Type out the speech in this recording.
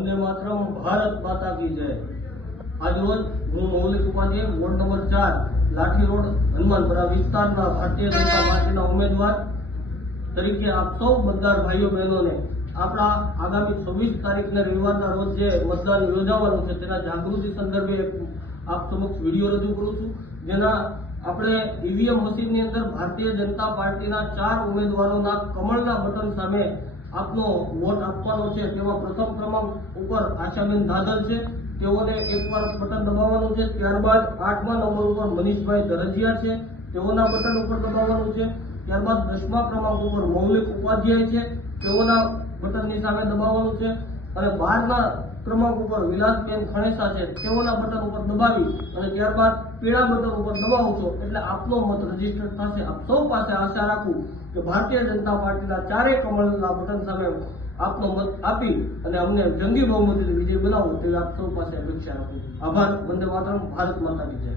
वंदे मातरम, भारत माता की जय। आज रोज हूँ मौलिक उपाध्याय, वोर्ड नंबर 4 लाठी रोड हनुमानपुरा विस्ताરના ભારતીય જનતા પાર્ટીના ઉમેદવાર તરીકે આપ સૌ મતદાર ભાઈઓ બહેનોને આપણા આગામી 26 તારીખના રવિવારના રોજ જે મતદાન યોજાવાનું છે તેના જાગૃતિ સંદર્ભે આપ સમક્ષ વિડીયો રજૂ કરું છું, જેના આપણે ઈવીએમ મશીનની અંદર ભારતીય જનતા પાર્ટીના 4 ઉમેદવારોના કમળના બટન સામે આપનો વોટ આપવાનો છે। તેમાં પ્રથમ ક્રમાંક ઉપર આશાબેન ધાદલ છે, તેઓને એકવાર બટન દબાવવાનું છે। ત્યારબાદ 8મા નંબર ઉપર મનીષભાઈ દરજીયા છે, તેઓના બટન ઉપર દબાવવાનું છે। ત્યારબાદ 10મા ક્રમાંક ઉપર મૌલિક ઉપાધ્યાય છે, તેઓના બટનની સામે દબાવવાનું છે। અને 12ના ક્રમાંક ઉપર વિલાસબેન ખણેસા છે, તેઓના બટન ઉપર દબાવી અને ત્યારબાદ પીળા બટન ઉપર દબાવશો એટલે આપનો મત રજીસ્ટર થશે। આપ સૌ પાસે આશા રાખું કે ભારતીય જનતા પાર્ટીના 4 કમળના બટન સામે આપનો મત આપી અને અમને જંગી બહુમતીથી વિજય બનાવો તેવી આપ સૌ પાસે અપેક્ષા રાખું છું। આભાર। વંદે માતરમ, ભારત માતા કી જય।